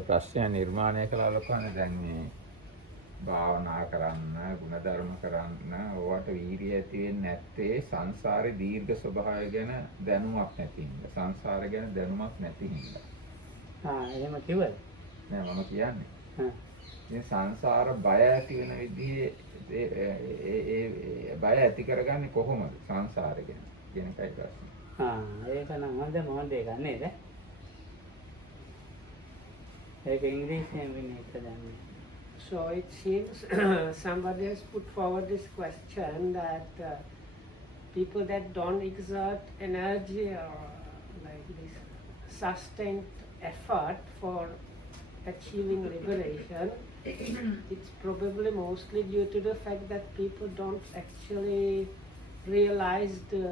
ප්‍රශ්නය නිර්මාණය කළා ලොකනේ දැන් මේ භාවනා කරන්න ගුණධර්ම කරන්න ඕවට වීර්යය ඇති වෙන්නේ නැත්තේ සංසාරේ දීර්ඝ ස්වභාවය ගැන දැනුමක් නැති හින්දා සංසාරය ගැන දැනුමක් නැති හින්දා එහෙම කිව්වද නෑ මම කියන්නේ ඉතින් සංසාර බය ඇති වෙන විදිහේ ඒ බය ඇති කරගන්නේ කොහොමද සංසාරය ගැන කියන එකයි ප්‍රශ්නේ ඒක නම් හොඳ එකක් නේද ඒක ඉංග්‍රීසියෙන් විනීත දන්නේ So it seems somebody has put forward this question that people that don't exert energy or like this sustained effort for achieving liberation, it's probably mostly due to the fact that people don't actually realize the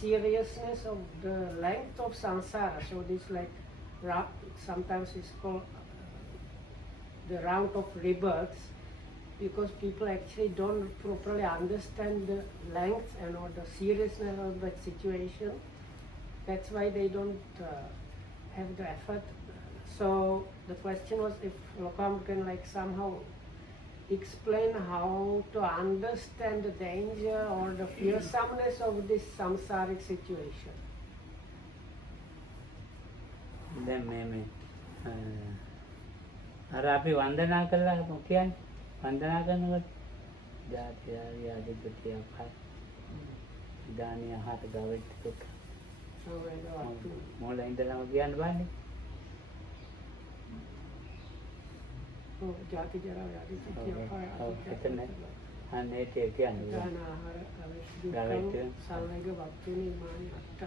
seriousness of the length of samsara. So this like sometimes it's called the round of rebirths, because people actually don't properly understand the length and or the seriousness of that situation. That's why they don't have the effort. So the question was if Lokam can like somehow explain how to understand the danger or the fearsomeness of this samsaric situation. දැන් මේ අර අපි වන්දනා කළා කියන්නේ වන්දනා කරනකොට ජාති ආදී දුතිය පහ දානිය හත ගාවට දුක මොළ ඉඳලාම කියන්න බෑනේ ජාති ජරා ආදී දුතිය පහ එතන අනේ ඒක කියන්නේ දාන ආහාර අවශ්‍ය සංවේග වස්තුනි මානි අට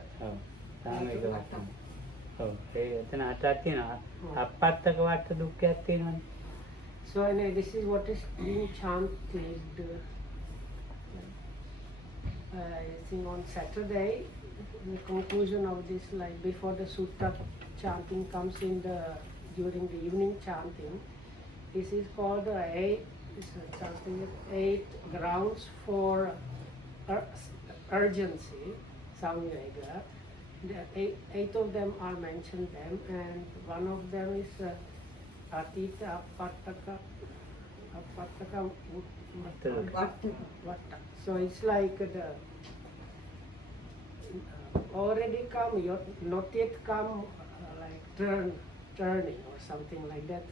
සංවේග වස්තුනි එතන අටක් තියෙනවා අපත්තක වට දුක්ඛයක් තියෙනවනේ So this is what is being chanted I think on Saturday, the conclusion of this, like before the sutta chanting comes in during the evening chanting, this is called eight grounds for urgency, samvega. Eight of them are mentioned them, and one of them is atita, apattaka, vatta. So it's like the already come, not yet come, like turning or something like that.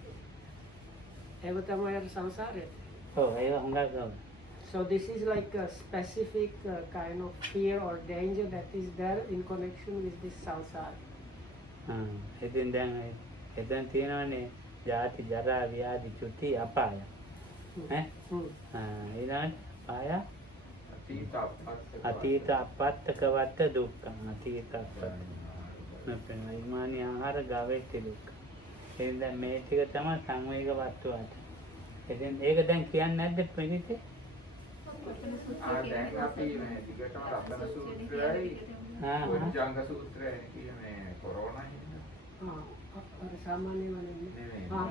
So this is like a specific kind of fear or danger that is there in connection with this samsara. එතෙන් තියෙනවනේ ජාති ජරා ව්‍යාධි චුති අපාය ඊළඟ අපාය අතීත අපත්තක වට දුක්ඛ අතීත අපත්තක ඉමානි ආහාර ගාවෙත් දුක්ඛ එහෙනම් මේ ටික තමයි සංවේග වස්තුවට එතෙන් ඒක දැන් කියන්නේ නැද්ද ප්‍රණීතේ දැන් අපි මේ දිගටම රතන සූත්‍රයයි උජ්ජංග සූත්‍රයයි කියන්නේ corona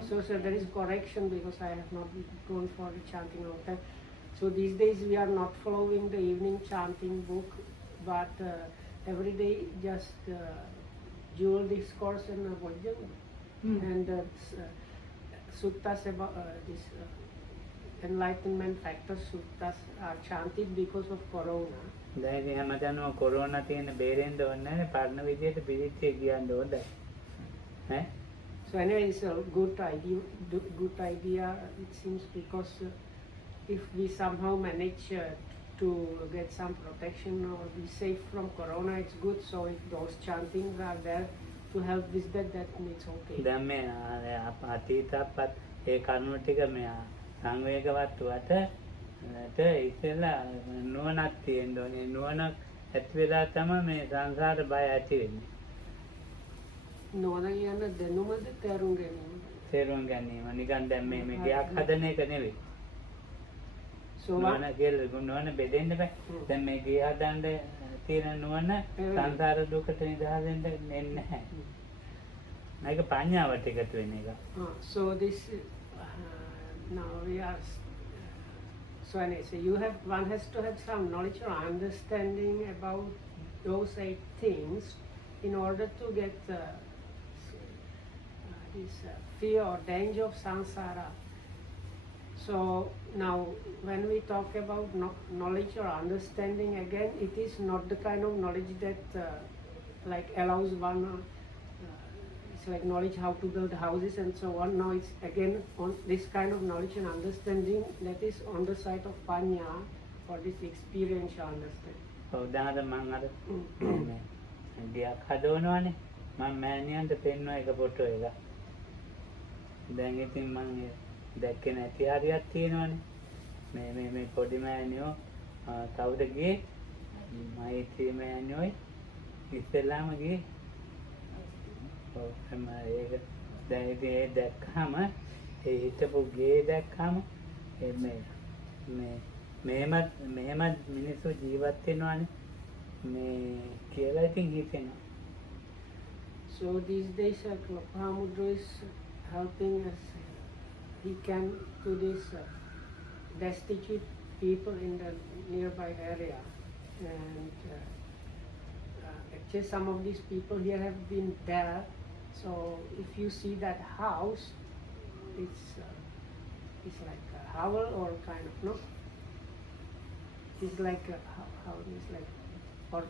So there is correction because I have not gone for the chanting all the time. So these days we are not following the evening chanting book, but every day just dual discourse and Vajjana. And suttas about this enlightenment factor suttas are chanted because of corona. දැන් හැමදාම corona තියෙන බේරෙන්න ඕනේ නැහැ පරණ විදියට පිළිච්චේ කියන්න ඕනේ. So anyway, it's a good idea it seems, because if we somehow manage to get some protection or be safe from corona, it's good. So if those chantings are there to help with that it's okay. දැන් මේ අතීතපත් ඒ කරුණු ටික මේ සංවේගවත් වට ඉතින්ලා නුවණක් තියෙන්න ඕනේ නුවණක් ඇති වෙලා තමයි මේ සංසාර බය ඇති වෙන්නේ. නෝන කියන දැනුමද තේරුම් ගැනීම. තේරුම් ගැනීම නිකන් දැන් මේ ගයක් හදන එක නෙවෙයි. නුවණ කියලා නුවණ බෙදෙන්න බෑ. දැන් මේ ගිය හදන්න තියෙන නුවණ සංසාර දුකට නිදහසෙන් එන්නේ නැහැ. මේක පඤ්ඤාවට එකතු වෙන එක. So this now we are so anyway, one has to have some knowledge or understanding about those 8 things in order to get this fear or danger of samsara. So now when we talk about knowledge or understanding, again, it is not the kind of knowledge that like allows one, it's like knowledge how to build houses and so on. No, it's again on this kind of knowledge and understanding that is on the side of panya, or this experiential understanding. උදාහරණ මම අර ගියක් හදවනවානේ මම මෑණියන්ට පෙන්වන එක photo එක. දැන් ඉතින් මම දැක්කේ නැති හරියක් තියෙනවානේ. මේ පොඩි මෑණියෝ කවුද ගියේ? මෛත්‍රී මෑණියෝයි ඉස්සෙල්ලාම ගියේ. ඔව් ඒක දැන් ඉතින් ඒ දැක්කම ඒ හිටපු ගේ දැක්කම මෙහෙම මිනිස්සු ජීවත් වෙනවානේ මේ කියලා ඉතින් හිතෙනවා. So these days Lopahamudra is helping us. He can to these destitute people in the nearby area, and actually some of these people here have been there. So if you see that house, it's like a hovel or kind of, no? It's like how it is like, or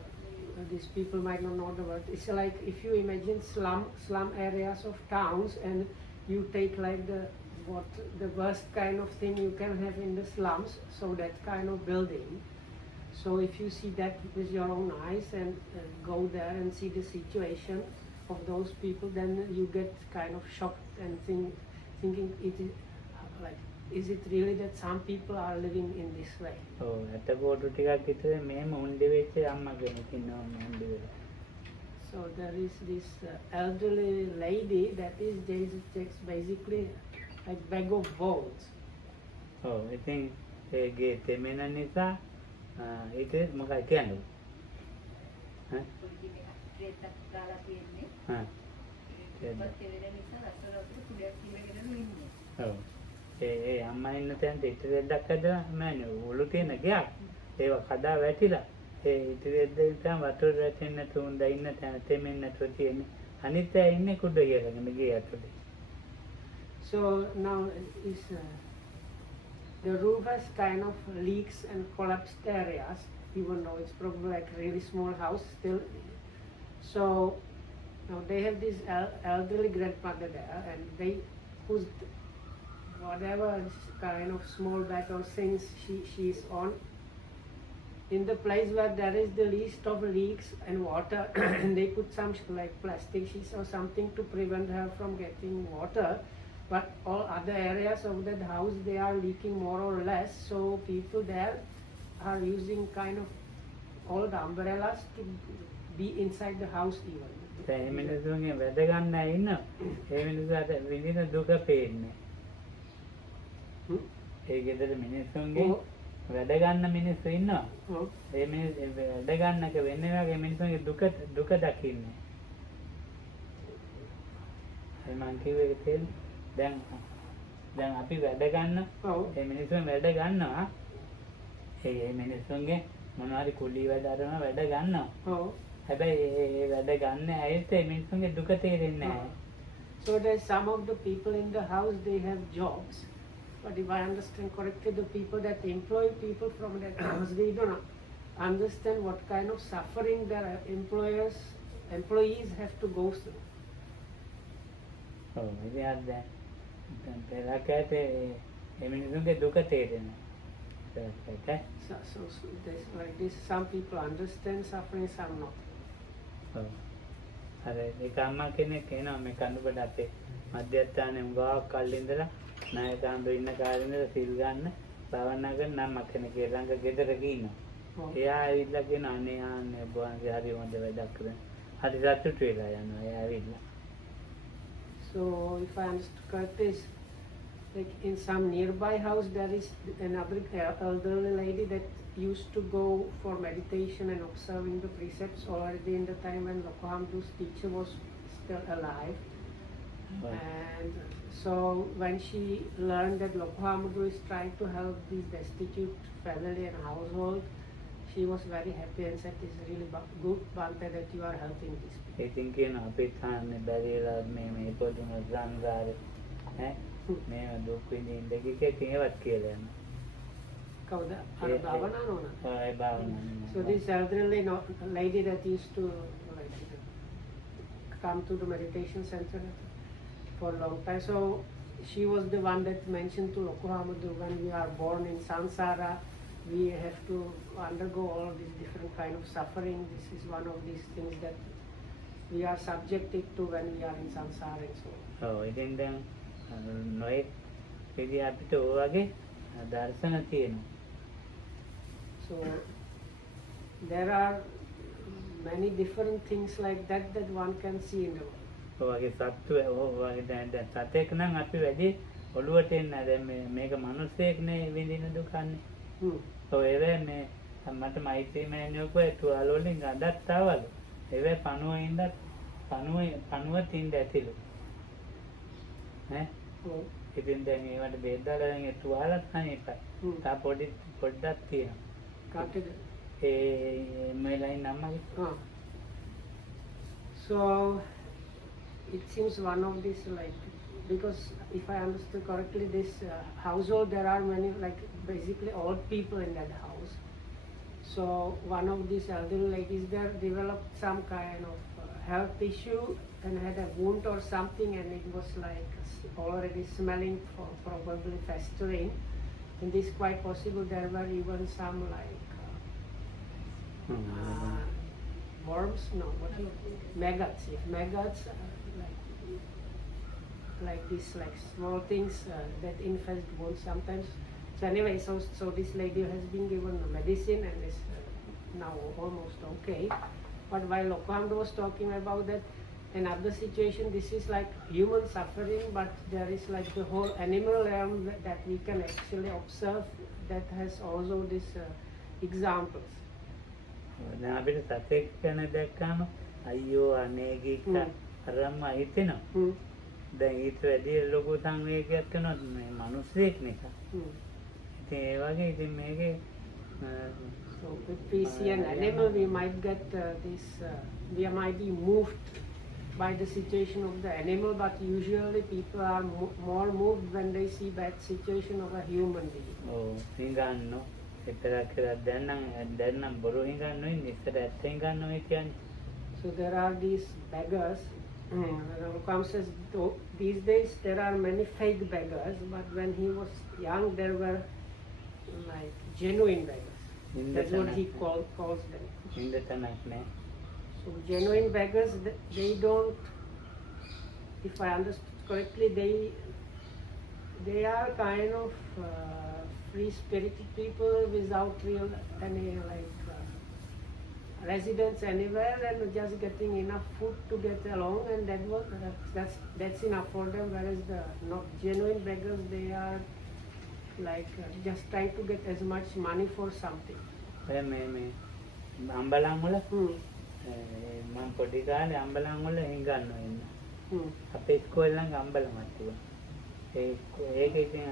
these people might not know the word. It's like if you imagine slum areas of towns, and you take like the worst kind of thing you can have in the slums, so that kind of building. So if you see that with your own eyes and go there and see the situation of those people, then you get kind of shocked and thinking it is like, is it really that some people are living in this way? ඔව් අත photo ටිකක් විතර මෙහෙම උණ්ඩේ වෙච්ච අම්මා කෙනෙක් ඉන්නවා උණ්ඩේ වෙලා. So there is this elderly lady that is just basically like bag of bones. ඔව් ඉතින් ඒ ගේ තෙමෙන නිසා ඒක මොකක්ද කියන්නේ? ඈ? ඔව් ඒ අම්මා ඉන්න තැනට ඉතිරි දෙයක් හදලා මෑනේ උළු තියෙන ගයක් ඒව කඩා වැටිලා ඒ ඉතිරි දෙයක් තමයි වතුර වැටෙන්න තුන් දෙන්න තැන තෙමෙන්න නැතුව තියෙන්නේ අනිත් අය ඉන්නේ කුඩ ඉයගෙන ගේ ඇතුලේ. So now is the roof has kind of leaks and collapsed areas, even though it's probably like a really small house still. So now they have this elderly grandmother there, and they put whatever kind of small bag or things she is on in the place where there is the least of leaks and water, and they put some like plastic sheets or something to prevent her from getting water. But all other areas of that house, they are leaking more or less. So people there are using kind of old umbrellas to be inside the house even. ඒ මිනිස්සුන්ගේ වැඩ ගන්න අය ඉන්නවා. ඒ මිනිස්සුන්ට විඳින දුක පේන්නේ. ඒ ගෙදර මිනිස්සුන්ගේ වැඩ ගන්න මිනිස්සු ඉන්නවා. ඒ මිනිස්සු වැඩ ගන්නක වෙන්නේ වගේ මිනිස්සුන්ගේ දුක දකින්නේ. ඒ මං කිව්වේ ඒක තේරෙන්නේ. දැන් අපි වැඩ ගන්න ඒ මිනිස්සුන් වැඩ ගන්නවා ඒ මිනිස්සුන්ගේ මොනවාරි කුලී වැඩ අරම වැඩ ගන්නවා හැබැයි ඒ වැඩ ගන්න ඇයිත් ඒ මිනිස්සුන්ගේ දුක තේරෙන්නේ නැහැ. So there's some of the people in the house, they have jobs, but if I understand correctly, the people that employ people from that house, they don't understand what kind of suffering their employees have to go through. ඔව් ඉතින් අද පෙරකැට ඒ මිනිස්සුන්ගේ දුක තේරෙනවා. Okay. So there's like this, some people understand suffering, some not. ඔව් අර ඒක අම්මා කෙනෙක් එනවා මේ කඳුබඩ අපේ මධ්‍යස්ථානයේ උගාවක් කල් ඉඳලා නායකයන්ව ඉන්න කාලේ ඉඳලා සිල් ගන්න භාවනා කරන අම්මා කෙනෙක් ළඟ ගෙදර ගිහිනවා. එයා ඇවිල්ලා කියන අනේ ආන්නේ බොන්සේ හරි හොඳ වැඩක් කරන. හරි සතුටු වෙලා යනවා එයා ඇවිල්ලා. So if I understood correctly, like in some nearby house there is another elderly lady that used to go for meditation and observing the precepts already in the time when Lopahamudru's teacher was still alive. And so when she learned that Lopahamudru is trying to help this destitute family and household, she was very happy and said, "It's really good, Bante, that you are helping these people." ඉතින් කියන අපිත් හාන්නේ බැරිලා මේ පොදුම සංසාරේ ඈ මේ දුක් විඳින්න දෙකේ ඒවත් කියලා යනවා. Kauda, Ara Bhavana Nona. ඒ භාවනා. So this elderly lady that used to like come to the meditation center for a long time. So she was the one that mentioned to Lokohamadu, when we are born in samsara, we have to undergo all these different kind of suffering. This is one of these things that we are subjected to when we are in samsara and so on. ඔව් ඉතින් දැන් නොයෙක් විදිහ අපිට ඔය වගේ දර්ශන තියෙනවා. So there are many different things like that that one can see in the world. ඔය වගේ සත්තු ඔය වගේ දැන් සතෙක් නම් අපි වැඩි ඔළුවට එන්නේ නැහැ. දැන් මේක මිනිස්සෙක් නේ විඳින දුකන්නේ. ඔය එරේ මට මෛත්‍රී මෑණියෝකෝ තුවාල වලින් ගඳක් ආවලු. ඒවේ පණුව තින්ද ඇතිලු. ඈ ඉතින් දැන් ඒවට බෙහෙත් දාලා දැන් ඒ තුවාලත් අනේපයි. තා පොඩ්ඩක් තියෙනවා. කාටද? ඒ මේලයි නම්මගේ. So it seems one of these, like, because if I understood correctly, this household, there are many, like, basically old people in that house. So one of these elderly ladies there developed some kind of health issue and had a wound or something, and it was like already smelling, probably festering. And this quite possible there were even some like worms, no, what is maggots. If maggots, like this, like small things that infest bones sometimes. So anyway, so this lady has been given medicine and is now almost okay. But while Lokohamadu was talking about that, another situation, this is like human suffering, but there is like the whole animal realm that we can actually observe that has also these examples. දැන් අපිට සතෙක් ගැන දැක්කම අයියෝ අනේ ගික අරම හිතෙනවා. දැන් ඊට වැඩි ලොකු සංවේගයක් කරනවා මේ මිනිස්සෙක් නිසා. ඉතින් ඒ වගේ ඉතින් මේකේ So if we see an animal, we might get this, we might be moved by the situation of the animal, but usually people are more moved when they see bad situation of a human being. ඔව් හිඟන්නෝ එතරම් කියලා දැන් නම් බොරු හිඟන්නෝ ඉන්නේ ඉස්සර ඇත්ත හිඟන්නෝ කියන්නේ. So there are these beggars. Lokohamadu says these days there are many fake beggars, but when he was young there were like genuine beggars. That's what he calls them. හිඟ තනක් නෑ. So genuine beggars, they don't, if I understood correctly, they are kind of free spirited people without real any like residence anywhere, and just getting enough food to get along, and that's enough for them. Whereas the not genuine beggars, they are like just trying to get as much money for something. මේ අම්බලම් වල මම පොඩි කාලේ අම්බලම් වල හිඟන්නෝ ඉන්න. අපේ ඉස්කෝලේ ළඟ අම්බලමක් තිබුණා. ඒක ඉතින්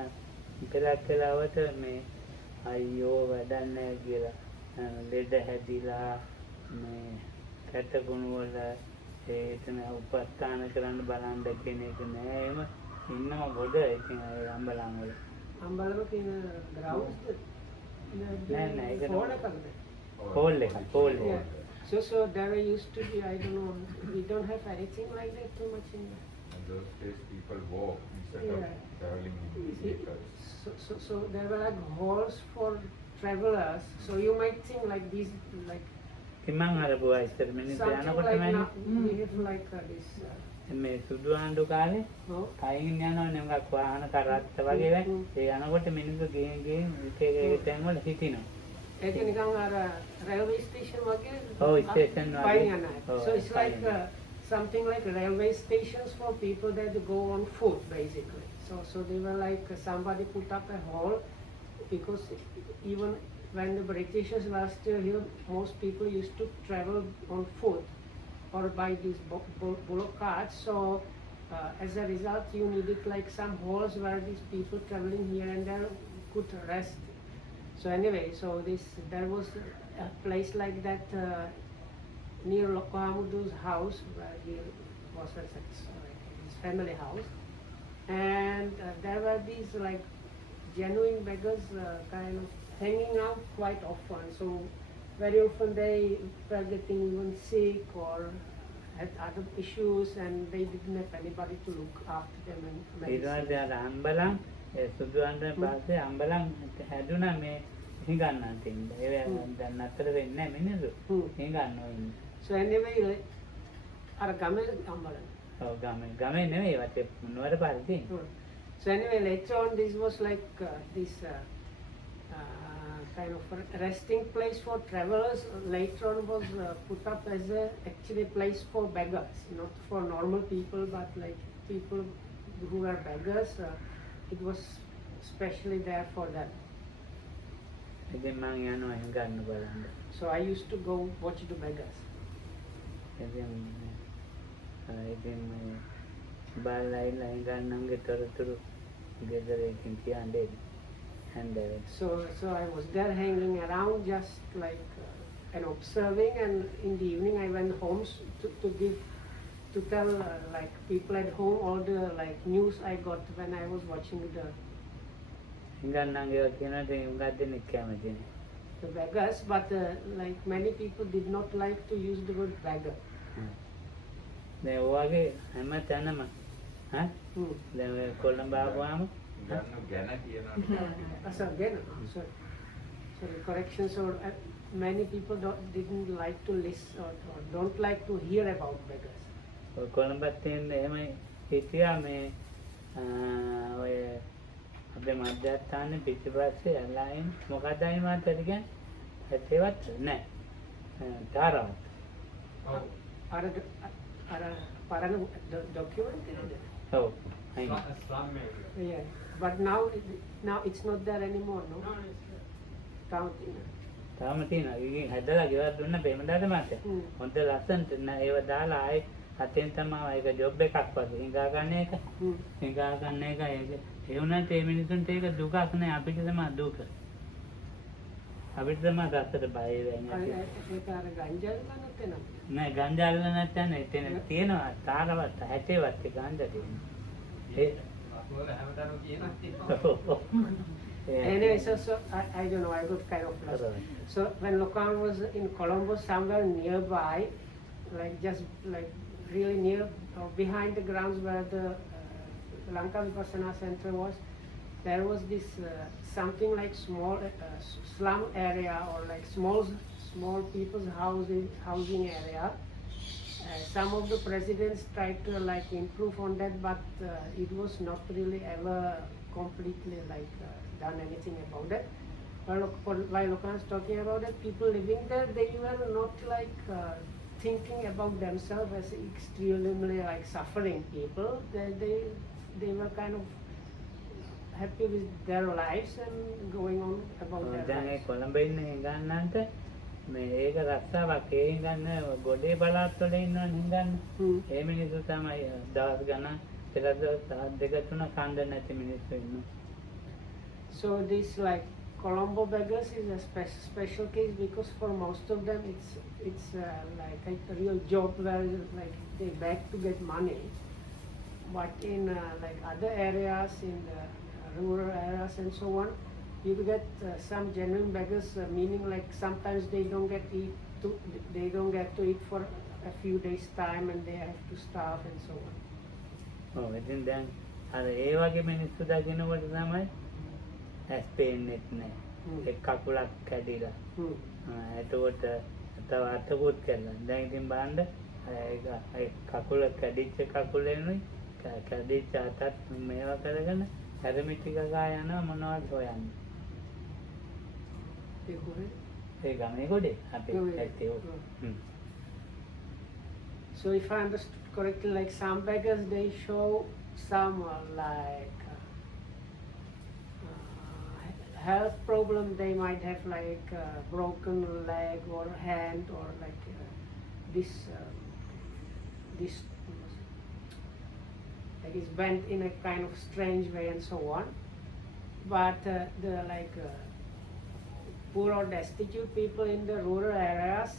පෙරක් කලාවට මේ අයියෝ වැඩක් නැහැ කියලා ලෙඩ හැදිලා මේ කැටගුණ වල එතන උපස්ථාන කරන්න බලන්න කෙනෙක් නෑ. එහෙම ඉන්නවා ගොඩ ඉතින් අම්බලම් වල. අම්බලම කියන ග්‍රවුන්ඩ්ස් නෑ ඒක හෝල් එක. So there used to be, I don't know, we don't have anything like that too much in there. In those days people walk instead of traveling in vehicles. So there were like halls for travelers. So you might think like these, like තිමන් අරපුවා ඉස්සර මිනිස්සු something යනකොට like මම we have like this. මේ සුදු ආණ්ඩු කාලේ කයින් යනවා නෙමෙයි වාහන කරත්ත වගේ වේ. ඒ යනකොට මිනිස්සු ගෙන් එක තැන් වල හිටිනවා. ඒක නිකන් අර railway station වගේ. ඔව් station වගේ. So it's like something like railway stations for people that go on foot basically. So they were like somebody put up a hall, because even when the Britishers were still here, most people used to travel on foot or by these bullock carts. So as a result, you needed like some halls where these people traveling here and there could rest. So anyway, so there was a place like that near Lokohamudu's house, where he was at his family house, and there were these like genuine beggars kind of hanging out quite often. So very often they were getting even sick or had other issues, and they didn't have anybody to look after them and medicine. ඊට අම්බලන් සුදු අන්දර පස්සේ අම්බලන් හැදුනා මේ හිඟන්නන් තින්ද ඒ දැන් අතර වෙන්නේ නැහැ මිනිස්සු හිඟන්නෝ ඉන්නේ. So anyway, අර ගමේ අම්බලන්. ඔව් ගමේ නෙවෙයි වටේ නුවර පාරේ තියෙන. So anyway, later on this was like this kind of resting place for travelers. Later on was put up as a actually place for beggars, not for normal people, but like people who were beggars. It was specially there for them. ඉතින් මං යනවා හිඟන්න බලන්න. So I used to go watch the beggars. ඉතින් බලලා ඉන්න හිඟන්නන්ගේ තොරතුරු ගෙදරකින් කියන්නේ. And so I was there hanging around just like and observing, and in the evening I went home to tell like people at home all the like news I got when I was watching the beggars, but like many people did not like to use the word beggar. Sorry, correction. So many people didn't like to listen or don't like to hear about beggars. කොළඹත් තියෙන එහෙමයි හිටියා මේ ඔය අපේ මධ්‍යස්ථානේ පිටිපස්සේ line මොකක්ද අයින් මාතට කියන්නේ ඒවත් නැහැ තාරවත් අර පරණ document ඔව් yeah, but now it's not there anymore, no? තාම තියෙනවා ඉතින් හැදලා ගෙවල් දුන්න බෙමඩාද මාතේ හොඳ ලස්සනට ඒව දාලා ආයේ අතෙන් තමයි ඒක ජොබ් එකක් වගේ හිඟා ගන්න එක ඒක ඒ වුණාට මේ මිනිසුන්ට ඒක දුකක් නෑ අපිට තමයි දුක අපිට තමයි රසට බය වෙන්නේ ඒක අර ගංජා ගන්නත් නෑ ගංජා අල්ල නැත්නම් එතන තියෙනවා තාරවත් හැටේවත් ගංජා තියෙනවා Anyway, so I don't know, I got kind of lost. So when Lokan was in Colombo, somewhere nearby, like just like really near behind the grounds where the Lanka Vipassana Center was, there was this something like small slum area or like small people's housing area. Some of the presidents tried to like improve on that, but it was not really ever completely like done anything about that. While Lokan is talking about it, people living there, they were not like thinking about themselves as extremely like suffering people. They were kind of happy with their lives and going on about their lives. මේ ඒක රස්සාවක් ඒ හිඟන්න ගොඩේ බලාත්වල ඉන්නවනේ හිඟන්න ඒ මිනිස්සු තමයි දවස් ගණන් පෙරදවස් දෙක තුන කන්ද නැති මිනිස්සු ඉන්නවා. So this like Colombo beggars is a special case because for most of them it's like a real job where like they beg to get money, but in like other areas in the rural areas and so on, you get some genuine beggars, meaning like sometimes they don't get to eat for a few days time and they have to starve and so on. Oh, ඉතින් දැන් අර ඒ වගේ මිනිස්සු දකින්නකොට තමයි ඇස් පේන්නෙත් නැහැ. ඒ කකුලක් කැඩිලා. එතකොට තව අතකුත් කැඩලා. දැන් ඉතින් බලන්න ඒ කකුල කැඩිච්ච කකුලෙනුයි කැඩිච්ච අතත් මේවා කරගෙන හැරමිටික ගා යනවා මොනවද හොයන්නේ. ඒ ගමේ ගොඩේ අපේ ඇත්තේ So if I understood correctly, like some beggars, they show some like health problem. They might have like broken leg or hand or like this like it's bent in a kind of strange way and so on. But the like poor or destitute people in the rural areas,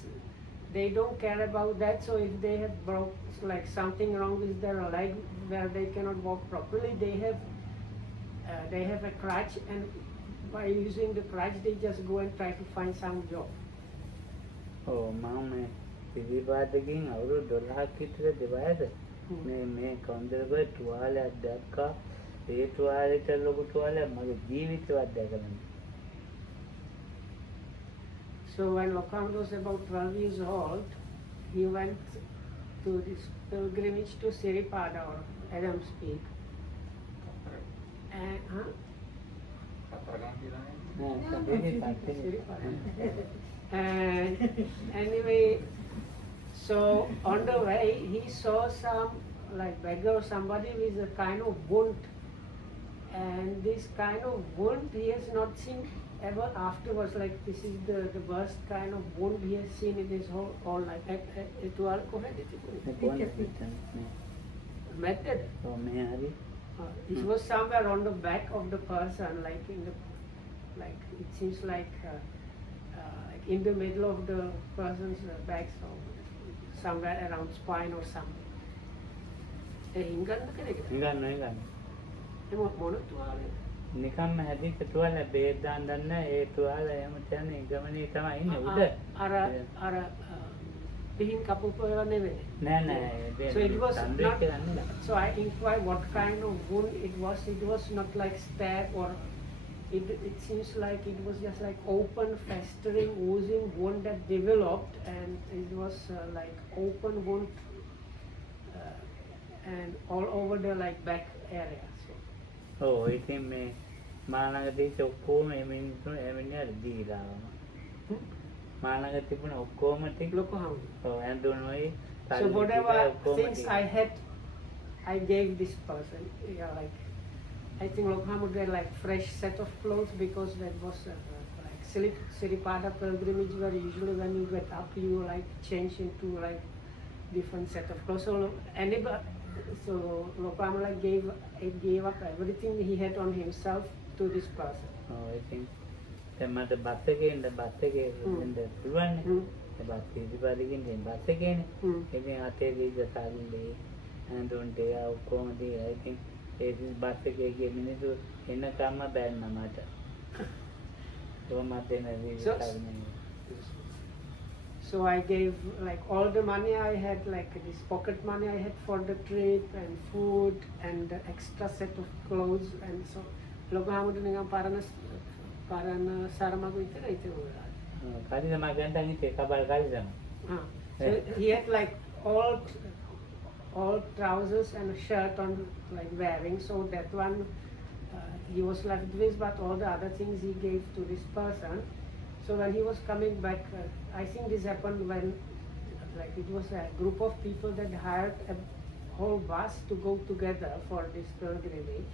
they don't care about that. So if they have broke, like something wrong with their leg where they cannot walk properly, they have a crutch, and by using the crutch they just go and try to find some job. මම පිළිපාතකින් අවුරුදු 12ක් විතර දෙවයද මේ කන්දරගේ තුවාලයක් දැක්කා. ඒ තුවාලෙට ලොකු තුවාලයක් මගේ ජීවිතවත් දැකලා නැහැ. So when Lokam was about 12 years old, he went to this pilgrimage to Siripada or Adam's Peak. And, and anyway, so on the way he saw some like beggar or somebody with a kind of wound, and this kind of wound he has not seen ever afterwards. Like this is the worst kind of wound he has seen in his whole life. Method. It was somewhere on the back of the person, like it seems like in the middle of the person's back, so somewhere around spine or something. නිකම්ම හැදිච්ච තුවාල බේත් දාන්න දන්නේ ඒ තුවාල එහෙම තැන ගමනේ තමයි ඉන්නේ උඩ අර පිහින් කපුපව නෙවෙයි නෑ නෑ so it was not, so I inquired what kind of wound it was not like stab or it seems like it was just like open festering oozing wound that developed, and it was like open wound and all over the like back area. ඉතින් මේ මානගදී ඔක්කොම එමිනියට දීලා මානග තිබුණ ඔක්කොම ටික ලොකු හම් ඇඳුනුයි so whatever things I had I gave this person. Yeah, like I think Lokam would get like fresh set of clothes because that was like Siripada pilgrimage where usually when you get up you like change into like different set of clothes. So anybody, so Lokam like gave up everything he had on himself to this person. I think දැන් මට bus එකේ ඉන්න bus එකේ ඉන්න පුළුවන් නේ. ඒ bus පිටිපදින් ඉන්න bus එකේනේ. ඉතින් අතේ දීග සල්ලි ඇඳුම් ටික ඔක්කොම දී I think ඒ බස් එකේ ගිය මිනිස්සු එන්නකම්ම බැන්න මට. ඒක මට දෙන්න So I gave like all the money I had, like this pocket money I had for the trip and food and the extra set of clothes, and so Lokahamudu නිකන් පරණ සරමක විතර ඉතින් කාරිසම ගන්න හිතේ කබල් කාරිසම. So he had like all trousers and a shirt on like wearing, so that one he was left with, but all the other things he gave to this person. So when he was coming back, I think this happened when like it was a group of people that hired a whole bus to go together for this pilgrimage.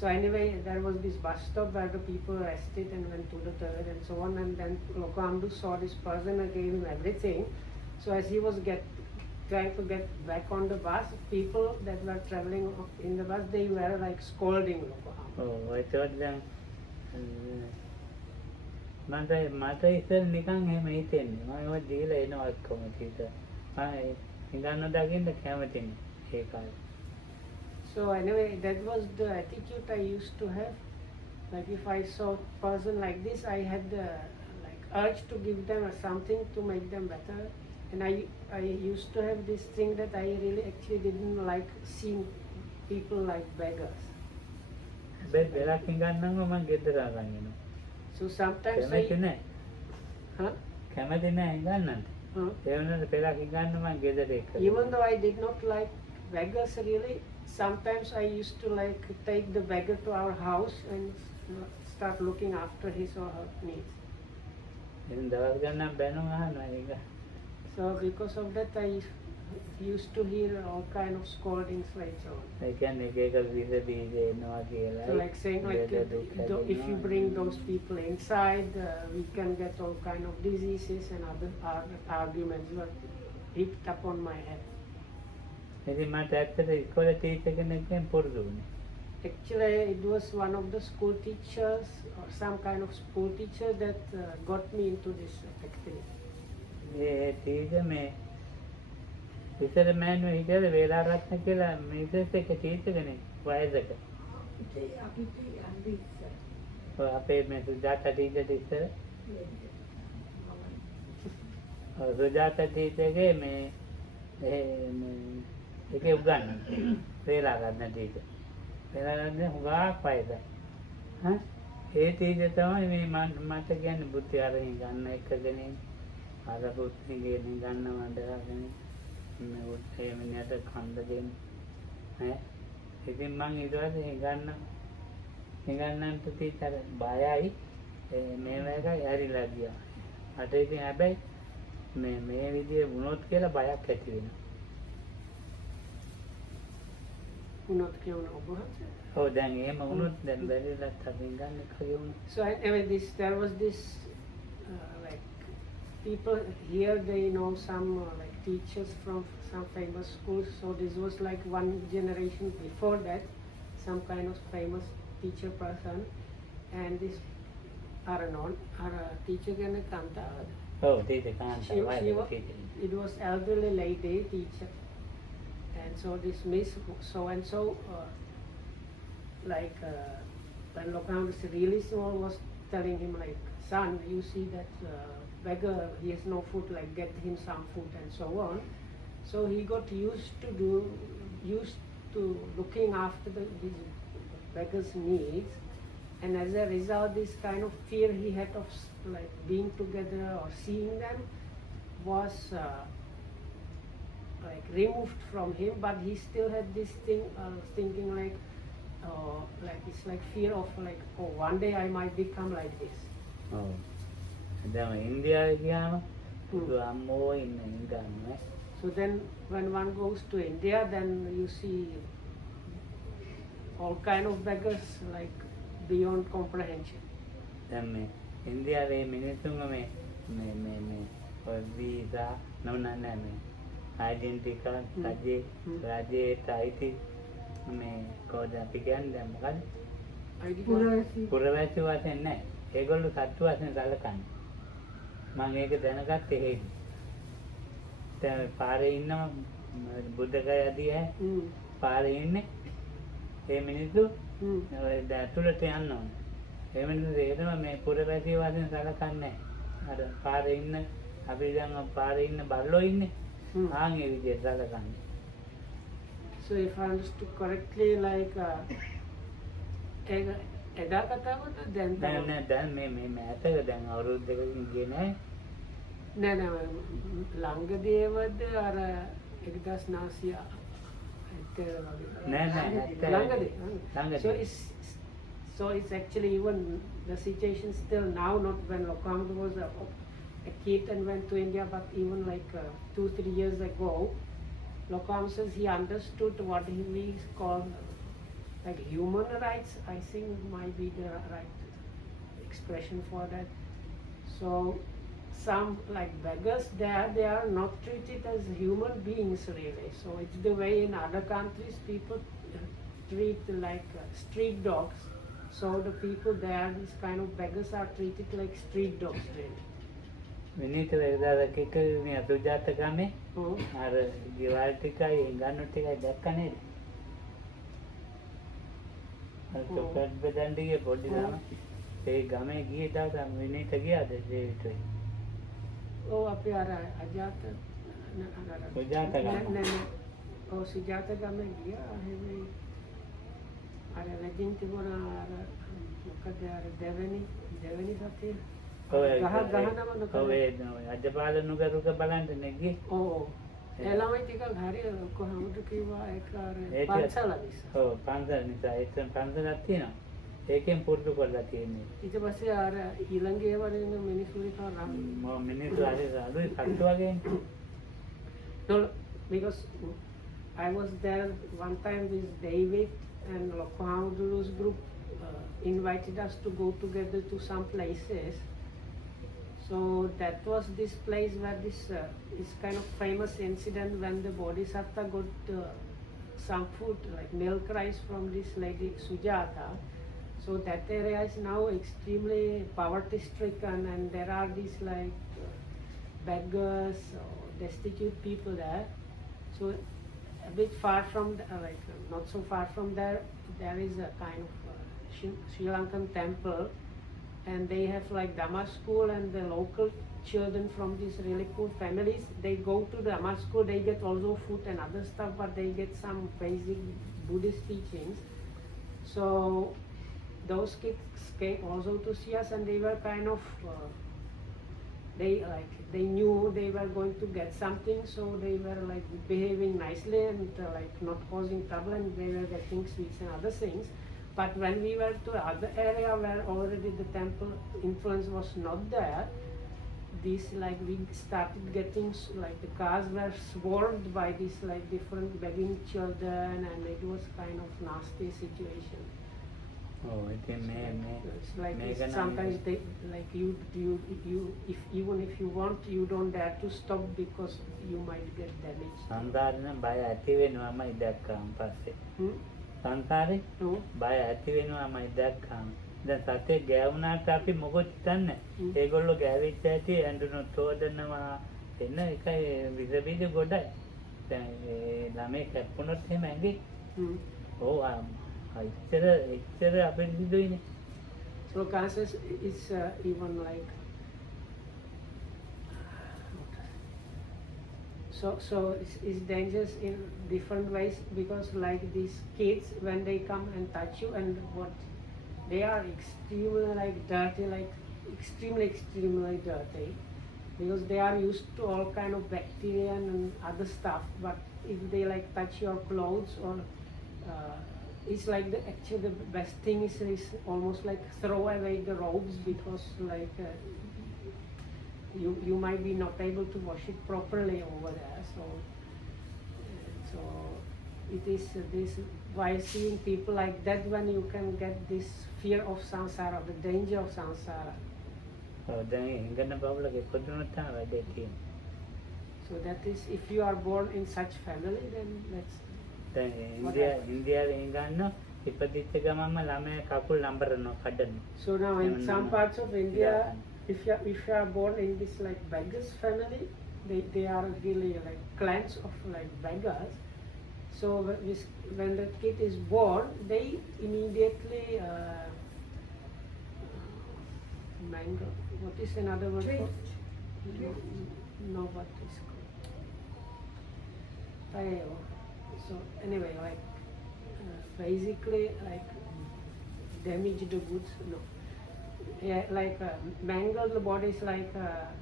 So anyway, there was this bus stop where the people rested and went to the toilet and so on, and then Lokamdu saw this person and gave him everything. So as he was trying to get back on the bus, people that were traveling in the bus, they were like scolding Lokamdu. Oh, I thought them. මට ඉස්සර නිකන් එහෙම හිතෙන්නේ මම ඒවා දීලා එනවා ඔක්කොම කීත මම නිකන් නොදකින්න කැමතිනේ ඒ කාලේ. So anyway, that was the attitude I used to have. Like if I saw a person like this, I had the like urge to give them something to make them better. And I used to have this thing that I really actually didn't like seeing people like beggars. බෙල්ලක් ගන්නම මම ගෙදර ගන්නවා. So sometimes කැමති නැහැ. Huh? කැමති නැහැ ගන්නන්න. ඒ වුණාට පෙරක් ගන්න මම ගෙදර එක. Even though I did not like beggars really, sometimes I used to like take the beggar to our house and start looking after his or her needs. ඉතින් දවස් ගණන් බැනුම් අහනවා ඒක. So because of that I used to hear all kind of scoldings later on. ඒ කියන්නේ එක විස බීජ එනවා කියලා. So like saying like if you bring those people inside, we can get all kind of diseases and other arguments were heaped up on my head. ඉතින් මට ඇත්තට ඉස්කෝලේ ටීචර් කෙනෙක්ගෙන් පුරුදු වුණේ. Actually, it was one of the school teachers or some kind of school teacher that got me into this activity. A teacher මේ ඉතර මෑනුව හිටියද වේලාරත්න කියලා මිසස් එක ටීචර් කෙනෙක් වයසක. ඔය අපේ මේ සුජාතා ටීචර් ඉස්සර සුජාතා ටීචර්ගේ මේ ඒකේ උගන්වන වේලාරත්න ටීචර්. වේලාරත්න හුඟක් වයසයි. ඒ ටීචර් තමයි මේ මට කියන්නේ බුද්ධි අරගෙන ගන්න එකගෙන අර බුද්ධි ගෙන ගන්නවට මේ උත්තේ මිනිහට කන්දගෙන ඉතින් මං ඊට පස්සේ හිඟන්නන්ට ටීචර් බයයි මේ වගේ ඇරිලා ගියා. මට ඉතින් හැබැයි මේ විදිහේ වුණොත් කියලා බයක් ඇති වෙනවා. වුණොත් කියනවා ඔබ වහන්සේ. ඔව් දැන් එහෙම වුණොත් දැන් බැරිලා තදින් ගන්න එක වුණා. So anyway, there was this like people here, they know some like teachers from some famous schools. So this was like one generation before that, some kind of famous teacher person, and this I don't know, our teacher gonna come. ඔව් teacher කාන්තා It was elderly lady teacher, and so this Miss so and so when Lokam was really small, was telling him like, son, you see that beggar, he has no food, like get him some food and so on. So he got used to looking after these beggars' needs, and as a result, this kind of fear he had of like being together or seeing them was like removed from him, but he still had this thing thinking like it's like fear of like, oh, one day I might become like this. ඔව් දැන් ඉන්දියාවේ ගියාම අම්මෝ ඉන්න ඉඳන්නේ. So then when one goes to India, then you see all kind of beggars like beyond comprehension. දැන් මේ ඉන්දියාවේ මිනිස්සුන්ව මේ ඔය වීසා නෝනන්නේ මේ ඩෙන්ටිටි කාඩ් රජයට අයිති මේ කෝඩ් අපි කියන්නේ දැන් මොකද? පුරවැසි වශයෙන් නැහැ. ඒගොල්ලෝ සත්තු වශයෙන් සැලකන්නේ. මම ඒක දැනගත්තේ හේයි. දැන් පාරේ ඉන්නම බුද්ධගය අධිය පාරේ ඉන්නේ ඒ මිනිස්සු ඇතුළට යන්න ඕනේ. ඒ මිනිස්සු ඒකම මේ පුරවැසි වශයෙන් සැලකන්නේ නැහැ. අර පාරේ ඉන්න අපි දැන් පාරේ ඉන්න බල්ලෝ ඉන්නේ. ආන් ඒ විදිහට සැලකන්නේ. So if I understood correctly, like එදා කතාවද දැන් දැන් මේ මෑතක දැන් අවුරුදු දෙකකින් ගියේ නැහැ. නෑ ළඟදීවද අර 1970 ළඟදී. So it's actually even the situation still now, not when Lokam was a kid and went to India, but even like 2-3 years ago, Lokam says he understood what we call like human rights. I think might be the right expression for that. So some like beggars there, they are not treated as human beings really. So it's the way in other countries people treat like street dogs. So the people there, these kind of beggars are treated like street dogs really. විනීත වේදාදක මේ අතුජාත ගමේ අර ගෙවල් ටිකයි හංගන්නු ටිකයි දැක්ක නේද? අර chocolate බෙදන්න ගියේ පොඩි ළමයි. ඒ ගමේ ගියේ තාම විනීත ගියාද ඒ විතරයි. ඔව් අපි අර අජාත සුජාත ගම. ඔව් සුජාත ගමේ ගියා. හැබැයි අර ලැජින් තිබුණා අර මොකද අර දෙවෙනි සතියේ අජපාල නුගරුක බලන්න නෙගියේ. ඔව් ඒ ළමයි ටිකක් හරි කොහොමද කිව්වා ඒක අර පන්සල නිසා. ඔව් පන්සල නිසා ඒකෙන් පන්සලක් තියෙනවා. ඒකෙන් පුරුදු කරලා තියෙන්නේ. ඊට පස්සේ අර ඊළඟ ඒවල ඉන්න මිනිස්සු විතර මිනිස්සු අර අලුයි කට්ටු වගේ. No, because I was there one time with David and Lokohamduru's group invited us to go together to some places. So that was this place where this kind of famous incident when the Bodhisattva got some food like milk rice from this lady Sujata. So that area is now extremely poverty stricken, and there are these like beggars or destitute people there. So a bit far from not so far from there, there is a kind of Sri Lankan temple, and they have like Dhamma school, and the local children from these really poor families, they go to the Dhamma school, they get also food and other stuff, but they get some basic Buddhist teachings. So those kids came also to see us, and they were kind of they knew they were going to get something, so they were like behaving nicely and like not causing trouble, and they were getting sweets and other things. But when we were to other area where already the temple influence was not there, this like we started getting like the cars were swarmed by these like different begging children, and it was kind of nasty situation. Oh, It's like sometimes they like you if even if you want, you don't dare to stop because you might get damaged. සංසාරේ බය ඇති වෙනවමයි දැක්කම පස්සේ. සංසාරේ බය ඇති වෙනවමයි දැක්කම. දැන් සතේ ගෑවුනාට අපි මොකොත් හිතන්නේ. ඒගොල්ලෝ ගෑවිච්ච ඇති ඇඬුනොත් හොදනවා. එන්න එකයි විස බීජ ගොඩයි. දැන් ඒ ළමයි කැප්පුණොත් එහෙම ඇඟි. එච්චර අපිට සිදුයිනේ. So cancer is even like so it's dangerous in different ways, because like these kids, when they come and touch you, and what they are extremely like dirty, like extremely dirty, because they are used to all kind of bacteria and other stuff. But if they like touch your clothes or it's like actually the best thing is almost like throw away the robes, because like you might be not able to wash it properly over there. So it is this, by seeing people like that, when you can get this fear of samsara, the danger of samsara. So that is, if you are born in such family, then that's ඉන්දියාවේ ඉපදිච්ච ගමන්ම ළමයා කකුල් නම්බරනවා කඩනවා. So now in some parts of India, if you are born in this like beggars family, they are really like clans of like beggars. So when the kid is born, they immediately mangle. What is another word for? No, what is called? So anyway, like basically like damage the goods. No, yeah, like mangle the bodies, like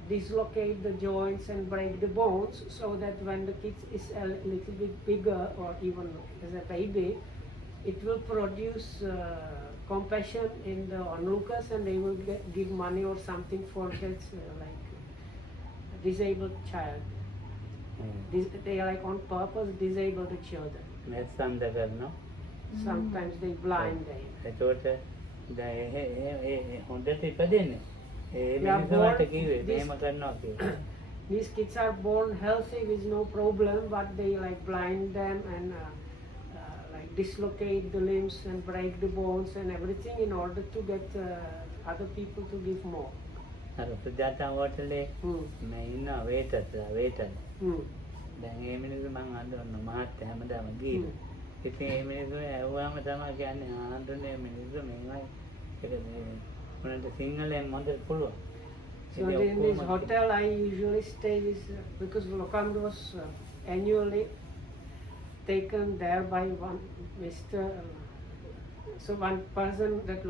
dislocate the joints and break the bones, so that when the kid is a little bit bigger, or even as a baby, it will produce compassion in the onlookers, and they will give money or something for that like disabled child. They are like on purpose disable the children. Sometimes they blind them. These kids are born healthy with no problem, but they like blind them and like dislocate the limbs and break the bones and everything in order to get other people to give more. දැන් මේ මිනිස්සු මං අඳුරන මහත් හැමදාම ගිහින්. ඉතින් මේ මිනිස්සු ඇහුවාම තමයි කියන්නේ ආනන්දනේ මිනිස්සු මේවයි ඒක මේ මොනද සිංහලෙන් මොකද පුළුවන්. So in this hotel I usually stay with because Lokamdu was annually taken there by one Mr. So one person that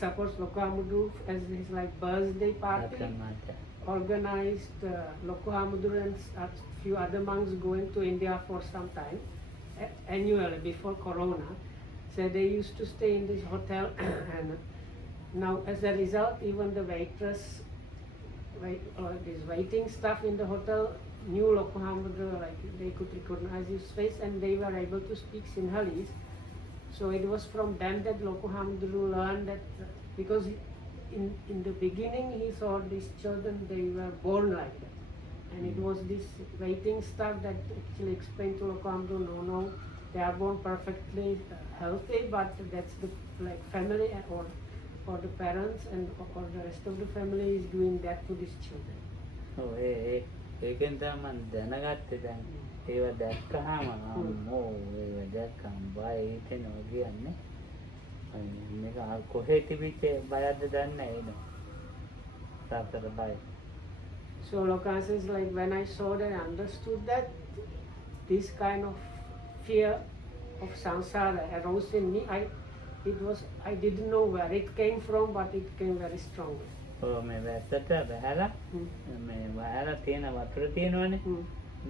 supports Lokamdu as his like birthday party. Organized Lokohamudu and a few other monks going to India for some time annually before Corona. So they used to stay in this hotel, and now as a result, even the waitress, this waiting staff in the hotel knew Lokohamudu, like they could recognize his face, and they were able to speak Sinhalese. So it was from them that Lokohamudu learned that because in the beginning he saw these children, they were born like that, and it was this waiting staff that actually explained to Lokamdu, no, they are born perfectly healthy, but that's the like family or the parents and or the rest of the family is doing that to these children. ඔව් ඒකෙන් තමයි මම දැනගත්තේ දැන් ඒව දැක්කහම අම්මෝ ඒව දැක්කම බය හිතෙනවා කියන්නේ මේක කොහෙ තිබිච්ච බයක්ද දන්නේ නැහැ තාත්තට බය. So Loka says, like when I saw that, I understood that this kind of fear of samsara arose in me. I didn't know where it came from, but it came very strongly. ඔව් මේ වැස්සට බහැලා මේ වහලා තියෙන වතුර තියෙනවනේ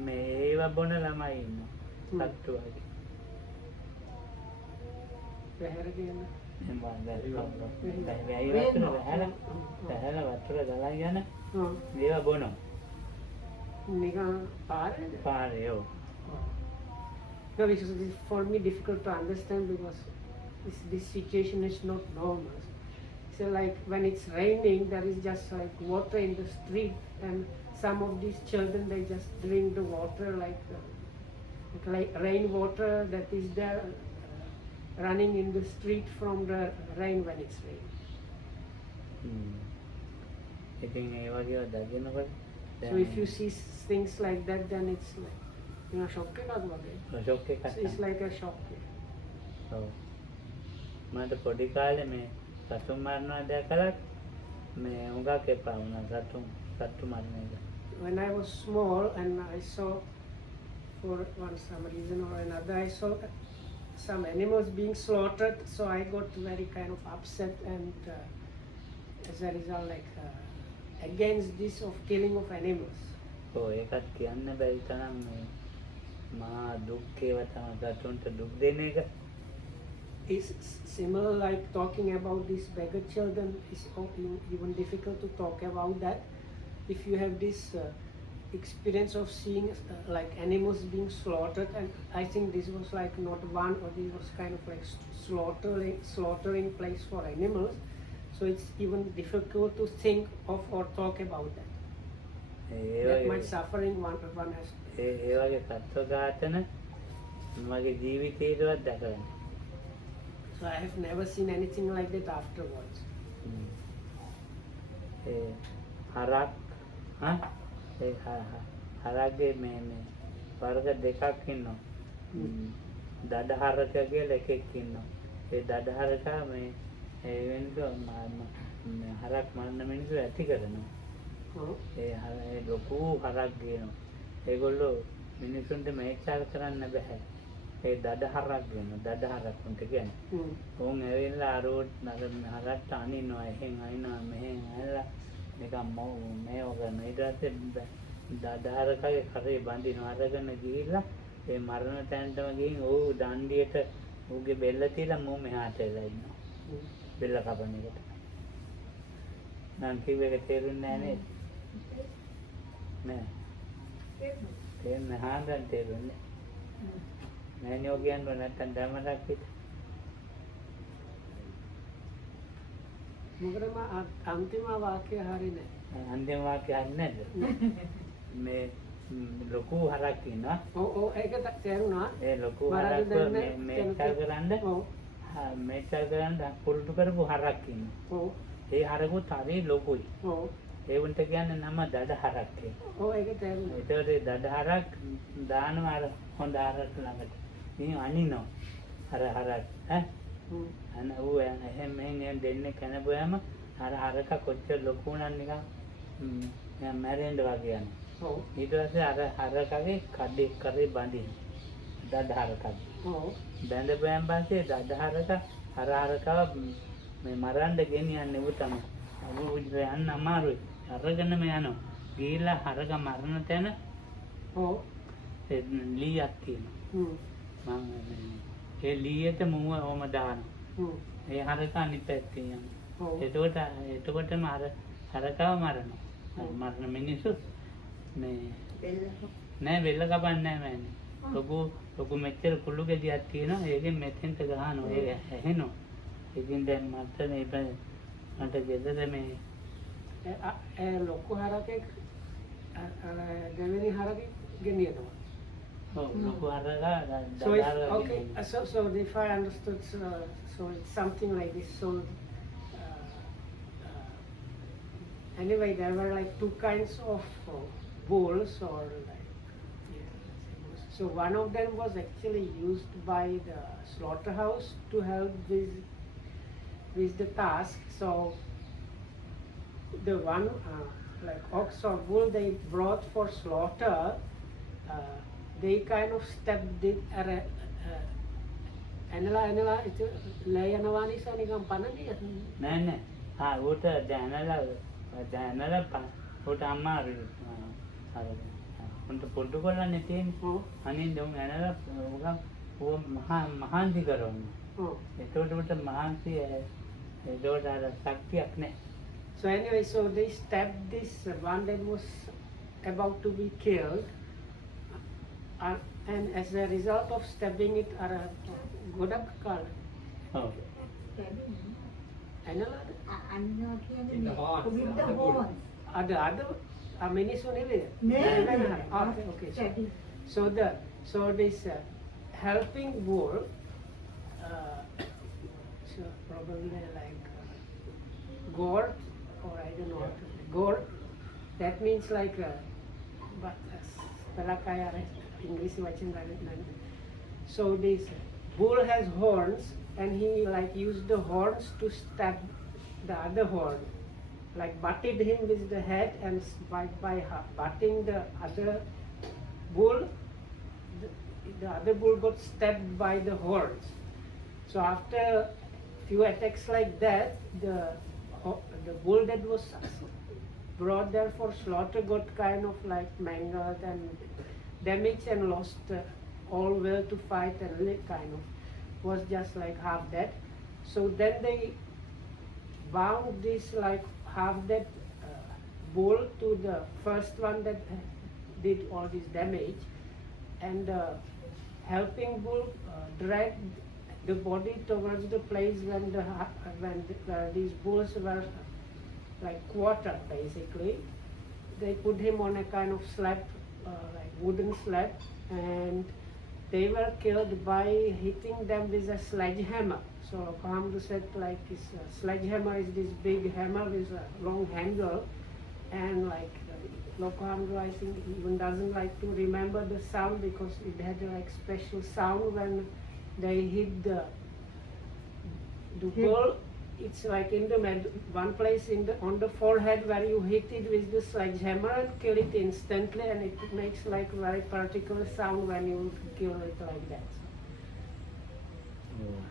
මේ ඒව බොන ළමයි ඉන්නවා සත්තු වගේ. Where again? මේ බහැලා වතුර ගලා යන ඒව බොනවා. Nikan පාරේ? පාරේ ඔව්. No, this is for me difficult to understand because this situation is not normal. So like when it's raining, there is just like water in the street, and some of these children they just drink the water like rainwater that is there running in the street from the rain when it's raining. ඉතින් ඒ වගේ දකින්නකොට So if you see things like that, then it's like shock එකක් වගේ. shock එකක්. So it's like a shock. ඔව්. මට පොඩි කාලේ මේ සතුන් මරනවා දැකලා මේ උඟක් එපා වුණා සතු මරන එක. When I was small and I saw for some reason or another, I saw some animals being slaughtered, so I got very kind of upset and as a result like against this of killing of animals. ඔව් ඒකත් කියන්න බැරි තරම් මේ මා දුක්ඛේව තමයි සතුන්ට දුක් දෙන එක. It's similar like talking about these beggar children is even difficult to talk about that. If you have this experience of seeing like animals being slaughtered, and I think this was like not one or this was kind of like slaughtering place for animals, so it's even difficult to think of or talk about that. That much suffering one has. ඒ වගේ සත්ව ඝාතන මගේ ජීවිතේටවත් දැකලා නැහැ. So I have never seen anything like that afterwards. හරක් ඒ හරක්ගේ මේ වර්ග දෙකක් ඉන්නවා. දඩ හරක කියලා එකෙක් ඉන්නවා. ඒ දඩ හරකා මේ ඒ වෙනකෝ හරක් මරන මිනිස්සු ඇති කරනවා. ඒ ලොකු හරක් ගේනවා. ඒගොල්ලෝ මිනිසුන්ට මේචාර කරන්න බෑ. ඒ දඩ හරක් ගේනවා. දඩ හරක් උන්ට කියන්නේ. උන් ඇවිල්ලා අරෝත් හරක්ට අනිනවා. එහෙන් අනිනවා මෙහෙන් ඇවිල්ලා නිකන් මේ වගේ ඊට පස්සේ දඩ හරකගේ කරේ බඳිනවා. අරගෙන ගිහිල්ලා ඒ මරණ තැනටම ගිහින් ඌ දණ්ඩියට ඌගේ බෙල්ල තියලා මෝ මෙහාට එලා ඉන්නවා. බෙල්ල කපන එකට. නම් කිව්ව එක තේරුන්නේ නැහැ නේද? නෑ. තේරුන්නේ හාන්දන් තේරුන්නේ. නෑ නෝ කියන්නේ නැත්තම් ධර්මයක් පිට. මොකද අන්තිම වාක්‍යය හරිනේ. අන්තිම වාක්‍යය හරිනේ නැද්ද? මේ ලොකු හරක් ඉන්නවා. ඔව් ඒක තේරුණා. ඒ ලොකු හරක් මේචල් කරන්න. ඔව්. මේචල් කරන්න පුරුදු කරපු හරක් ඉන්නවා. ඔව්. ඒ හරකුත් හරි ලොකුයි. ඔව්. ඒ උන්ට කියන්නේ නම දඩ හරක් කියලා. ඔව් ඒක තේරුණා. ඒතකොට දඩ හරක් දානවා අර හොඳ හරක් ළඟට. ඉතින් අනිනවා. හරක් ඈ. අන ඌ එහෙම මෙහෙන් දෙන්නේ කනබුවම අර හරක කොච්චර ලොකු වුණත් නිකන් මැරෙන්න වගේ යනවා. ඔව්. ඊට පස්සේ අර හරකගේ කඩේ කරේ බඳින. දඩ හරකක්. ඔව්. බැඳපුවම පස්සේ දඩ හරක හරකව මේ මරන්න ගෙනියන්නේ ඌ තමයි. ඌ යන්න අමාරුයි. අරගෙනම යනවා. ගිහිල්ලා හරක මරණ තැන ඔව් ඒ ලීයක් තියෙනවා. මම ඒ ලීයට මුව ඔම දානවා. ඒ හරක අනිත් පැත්තේ යනවා. එතකොටම හරකව මරනවා. මරණ මිනිස්සු මේ නෑ බෙල්ල කපන්නේ නෑ මෑනේ. ලොකු මෙච්චර කුළු ගෙඩියක් තියෙනවා. ඒකෙන් මෙතෙන්ට ගහනවා. ඒක ඇහෙනවා. ඉතින් දැන් මට ගෙදර මේ ලොකු හරකෙක් දෙවෙනි හරකෙක් ගෙනියනවා. ලොකු අරගා So it's, okay, so if I understood, so it's something like this. So anyway, there were like two kinds of bulls, or like, so one of them was actually used by the slaughterhouse to help with the task. So the one like ox or bull they brought for slaughter, they kind of stepped it at a ඇනලා ඉතින් ලය යනවා නිසා නිකන් පණනේ නෑ ඌට දැනලා ඌට අම්මාරු අර උන්ට පොඩ්ඩු කරන්නේ තියෙන්නේ අනින් දුම් ඇනලා ඌ මහන්සි කරනවා ඒකට ඌට මහන්සි ඒකට අර ශක්තියක් නෑ. So anyway, so they stabbed this one that was about to be killed, and as a result of stabbing it, godak kala. Oh. ඇනලාද? with the horns. අද මිනිස්සු නෙවෙයි. Okay. So this helping bull, so probably like gourd, or I don't know what to say. Gourd, that means like but pelakaya English වචන ගන්න. So this bull has horns, and he like used the horns to stab the other horn, like butted him with the head, and by butting the other bull, the other bull got stabbed by the horns. So after few attacks like that, the bull that was brought there for slaughter got kind of like mangled and damaged and lost all will to fight, and kind of was just like half dead. So then they bound this like half dead bull to the first one that did all this damage, and helping bull dragged the body towards the place when these bulls were like quartered basically. They put him on a kind of slab, like wooden slab, and they were killed by hitting them with a sledgehammer. So Kahamdu said like this sledgehammer is this big hammer with a long handle, and like Lokahamdu I think even doesn't like to remember the sound because it had a like special sound when they hit the bull. It's like in the one place on the forehead where you hit it with the sledgehammer and kill it instantly, and it makes like very particular sound when you kill it like that.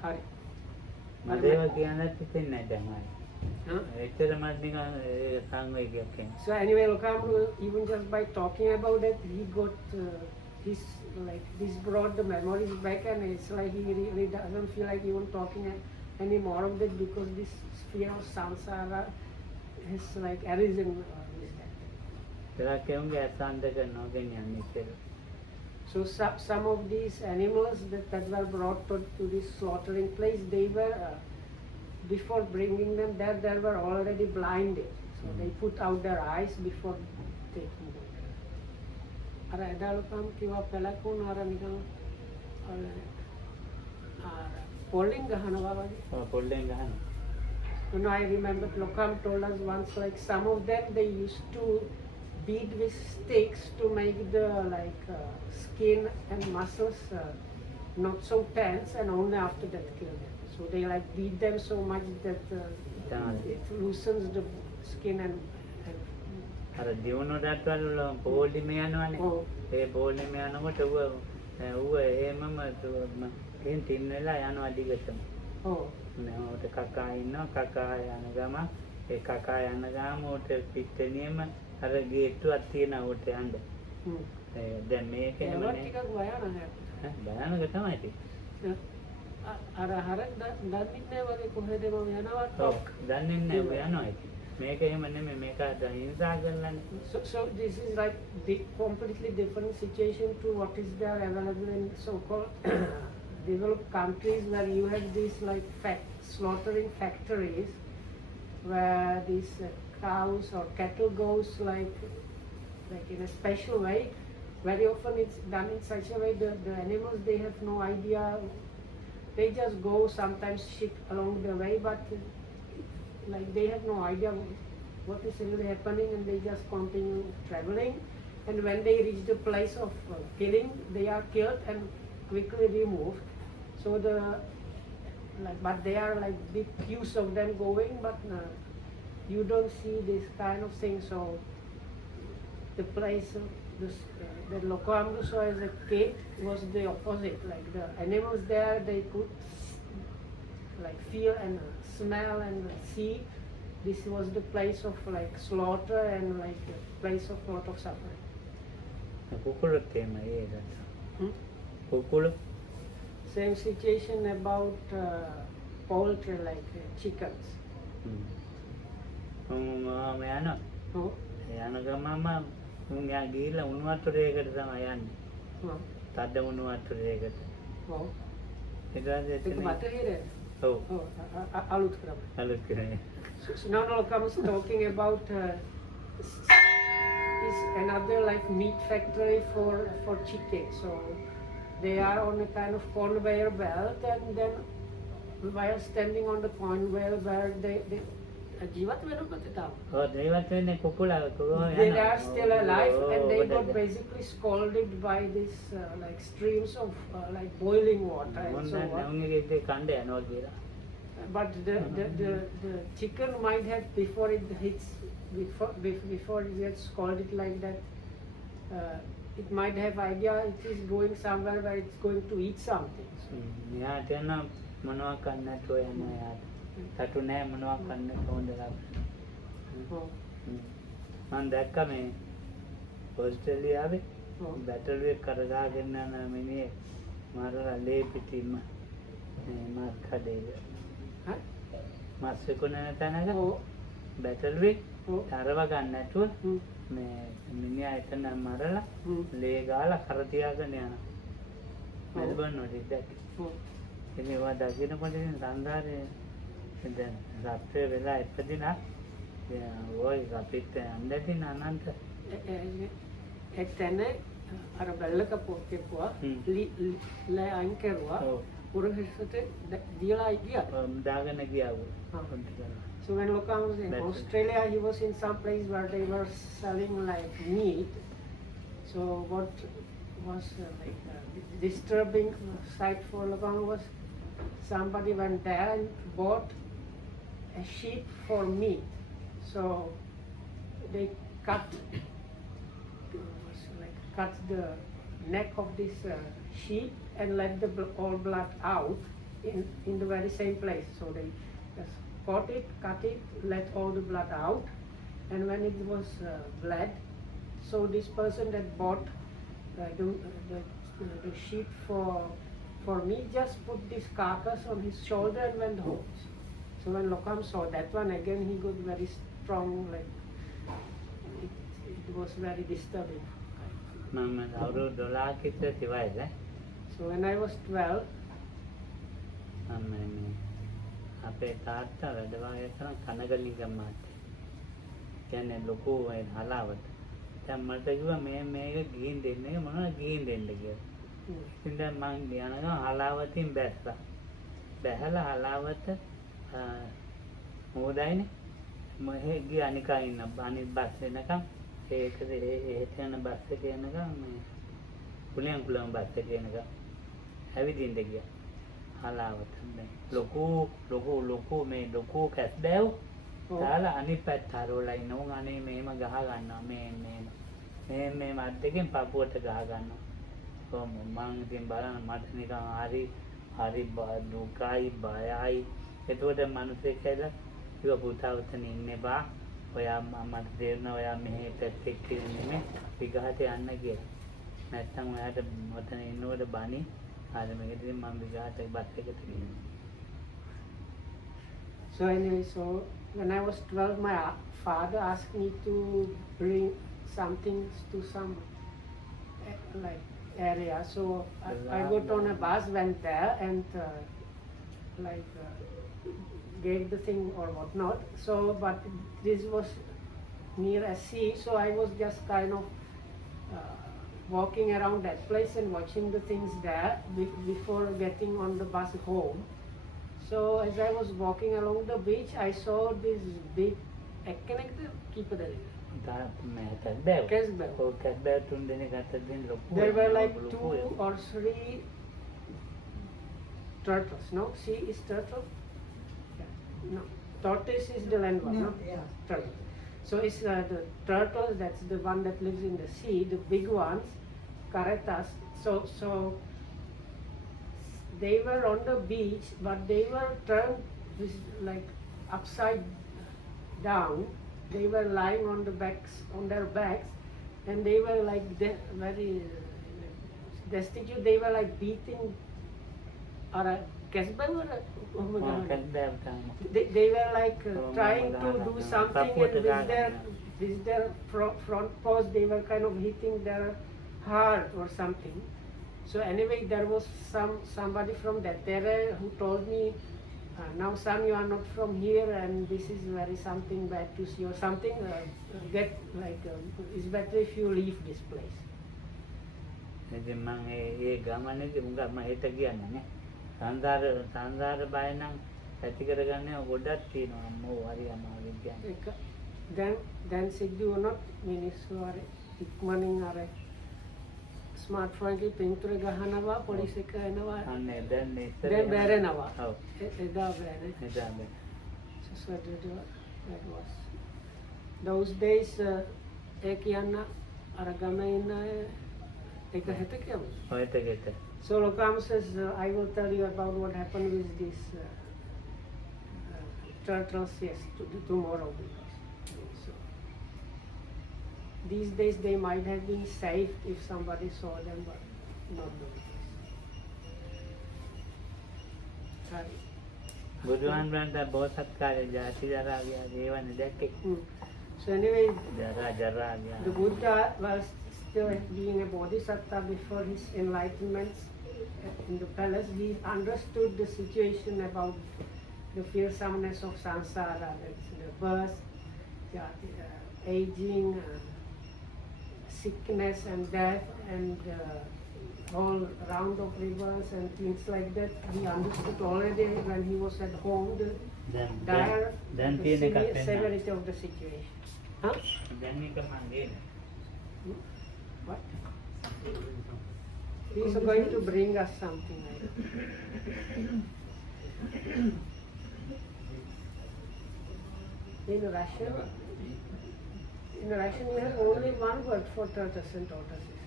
Hari. මදේව කියන්නත් හිතෙන්නේ නැහැ දැන් එච්චර මත් නිකන් සංවේගයක් කියන්නේ. So anyway, Lokahamdu, even just by talking about it, he got his like this brought the memories back, and it's like he really doesn't feel like even talking any more of that because this sphere of samsara has like arisen with that. ඒලා කියුන්ගේ අසන්දක නොගෙනියන්නේ කියලා. So some of these animals that were brought to this slaughtering place, they were before bringing them there, they were already blinded. So they put out their eyes before taking them. අර එදාලකම් කිව්වා පළකුණ අර නිකන් පොල්ලෙන් ගහනවා වගේ. පොල්ලෙන් ගහනවා. You know, I remember Lokam told us once like some of them they used to beat with sticks to make the like skin and muscles not so tense, and only after that kill them. So they like beat them so much that it loosens the skin and අර දියුණු රටවල පොලිම යනවනේ. ඒ පොලිම යනකොට ඌ එහෙමම එහෙන් තින් වෙලා යනවා දිගටම. නේද කකා ඉන්නවා කකා යන ගම ඒ කකා යන ගම උට පිට්ටනියම අර ගේට්ටුවක් තියෙනවා උට යන්න. දැන් මේක එන්නේ ටිකක් භයානක තමයි ඒක. අර හරක් දන්නේ නැහැ වගේ කොහෙද මම යනවා. ඔව් දන්නේ නැහැ යනවා ඒක. මේක එහෙම නෙමෙයි මේක හිංසා කරලානේ. So this is like completely different situation to what is there available in so-called developed countries where you have these like slaughtering factories where these cows or cattle goes like in a special way very often it's done in such a way the animals, they have no idea. They just go, sometimes ship along the way, but like they have no idea what is really happening, and they just continue traveling. And when they reach the place of killing, they are killed and quickly removed. So but they are like big queues of them going, but you don't see this kind of thing. So the place that Lokambu saw as a kid was the opposite. Like the animals there, they could like feel and smell and see. This was the place of like slaughter and like the place of lot of suffering. Same situation about poultry, like chickens. Oh. Oh. So now Lokam is talking about is another like meat factory for chickens. So they are on a kind of conveyor belt, and then while standing on the conveyor belt, they they are still alive, and they got basically scalded by this like streams of like boiling water and so on. But the chicken might have, before it gets scalded like that, it might have idea it is going somewhere where it's going to eat something. ඔස්ට්‍රේලියාවේ battle එක කරගාගෙන යන මිනිහ මාරලා ලේ පිටින්ම මාත් කඩේද මස් විකුණන තැනක බැටල් එක තරව ගන්න නැතුව මේ මිනිහා එතන මරලා ලේ ගාලා කර තියාගෙන යනවා මෙල්බන් වලදී දැක්ක ඉතින් ඒවා දකින්නකොට සංසාරේ දැන් රාත්‍රියේ වෙලා ඉපදිනා ඔය අපිට අන්දටින් අනන්ත එතන අර බැල්ලක පොක්කෙපුවා ලෑ අයින් කරුවා පුරහිසට දීලා ගියා දාගෙන ගියා. So when Lokam was in Australia, he was in some place where they were selling like meat. So what was disturbing sight for Lokam was somebody went there and bought a sheep for meat. So they cut the neck of this sheep and let the all blood out in the very same place. So they just cut it, let all the blood out, and when it was bled, so this person that bought the sheep for me just put this carcass on his shoulder and went home. So when Lokam saw that one again, he got very strong, like it was very disturbing. So when I was 12, අපේ තාත්තා වැඩවාගය කරන කනගලිගම මාත්‍ය කියන්නේ ලොකු හලාවට දැන් මට කිව්වා මේක ගිහින් දෙන්න එක මොනවද ගිහින් දෙන්න කියලා ඉතින් දැන් මං යනකම් හලාවතින් බැස්සා බැහැලා හලාවත මොකදයිනේ මම ගියා අනිකා ඉන්න අනිත් බස් එනකම් ඒකද එහෙට යන බස් එක එනකම් මේ කුලම් බස් එක එනකම් ඇවිදින්න ගියා හලාවට ලොකු මේ ලොකු කැස් බෑව් දාලා අනිත් පැත්ත හරවලා ඉන්නවා අනේ මේම ගහ ගන්නවා මේ මත් දෙකෙන් පපුවට ගහ ගන්නවා කොහොම මං ඉතින් බලන්න මට නිකන් හරි දුකයි බයයි එතකොට මිනිස්සේ කියලා ඉව පුතාවතන ඉන්න එපා ඔයා මට තේරෙනවා ඔයා මෙහෙ පැත්තේ ඉන්නේ විගහට යන්න කියලා නැත්තම් ඔයාට මතන ඉන්නකොට බණි So anyway, so when I was 12, my father asked me to bring something to some like area. So I got on a bus, went there, and gave the thing or whatnot. So, but this was near a sea, so I was just kind of walking around that place and watching the things there before getting on the bus home. So as I was walking along the beach, I saw this big Casbah. There were like 2 or 3 turtles. No, sea is turtle. Yeah. No, tortoise is the land one. No, yeah. Turtle. So it's the turtles. That's the one that lives in the sea. The big ones, caretas. So they were on the beach, but they were turned like upside down. They were lying on their backs, and they were like very destitute. They were like beating or a Casbah or they were like trying to do something, and with their front paws they were kind of hitting their heart or something. So anyway, there was somebody from that area who told me, now son, you are not from here, and this is very something bad to see or something. It's better if you leave this place. Then Sidhu not මිනිස්සු අර ඉක්මනින් අර smartphone එකේ පින්තූර ගහනවා police එක එනවා අනේ දැන් බැරෙනවා එදා බැරේ so that was those days ඒ කියන්න අර ගමේ ඉන්න එක හෙට කියමු so Lokam says I will tell you about what happened with these turtles tomorrow. So these days they might have been saved if somebody saw them, but not doing this. Sorry. So anyway, the Buddha was still being a bodhisattva before his enlightenment in the palace. He understood the situation about the fearsomeness of samsara, that's the birth, aging, sickness and death, and whole round of rivers and things like that. He understood already when he was at home the dire severity of the situation. Huh? What? He is going to bring us something like that. In Russian, you have only one word for tortoise and tortoises.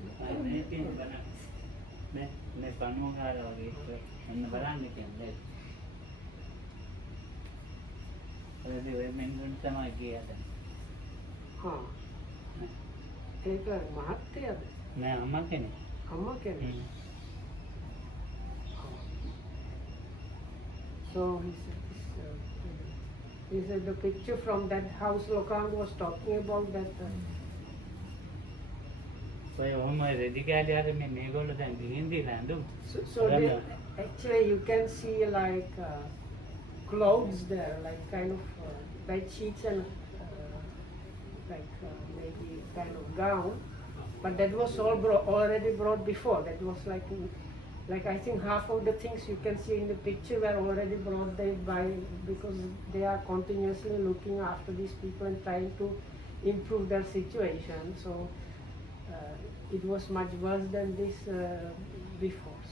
ඒක මහත්යද? නෑ අම්මා කෙනෙක්. අම්මා කෙනෙක්. So he said the picture from that house Lokang was talking about that. So actually you can see like clothes there, like kind of bed sheets and maybe kind of gown, but that was all already brought before. That was like I think half of the things you can see in the picture were already brought there because they are continuously looking after these people and trying to improve their situation. So it was much worse than this before.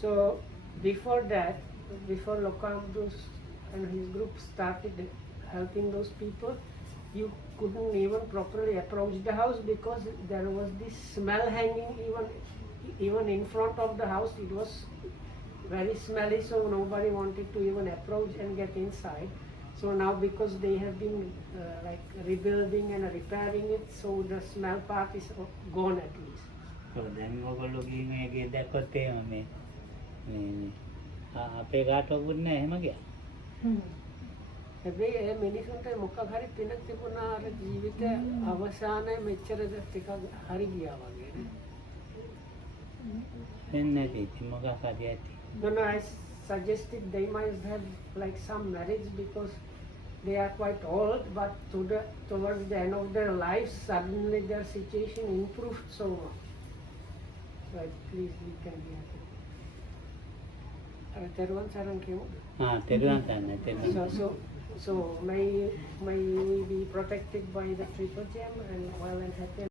So before that, before Lokam and his group started helping those people, you couldn't even properly approach the house because there was this smell hanging even in front of the house. It was very smelly, so nobody wanted to even approach and get inside. So now because they have been rebuilding and repairing it, so the smell part is gone at least. So then අපේ ගාටුවකුත් නෑ එහෙම ගියා. හැබැයි ඒ මිනිසුන්ට මොකක් හරි පිනක් තිබුණා අර ජීවිත අවසානයේ මෙච්චර ටිකක් හරි ගියා වගේ නේ. එන්නේ නැති මොකක් හරි ඇති. No, I suggested they must have like some marriage because they are quite old, but towards the end of their lives, suddenly their situation improved so much. So at least we can be happy. Teruvan saran kimu. තෙරුවන් සරණයි තෙරුවන්. So may we be protected by the triple gem and well and happy.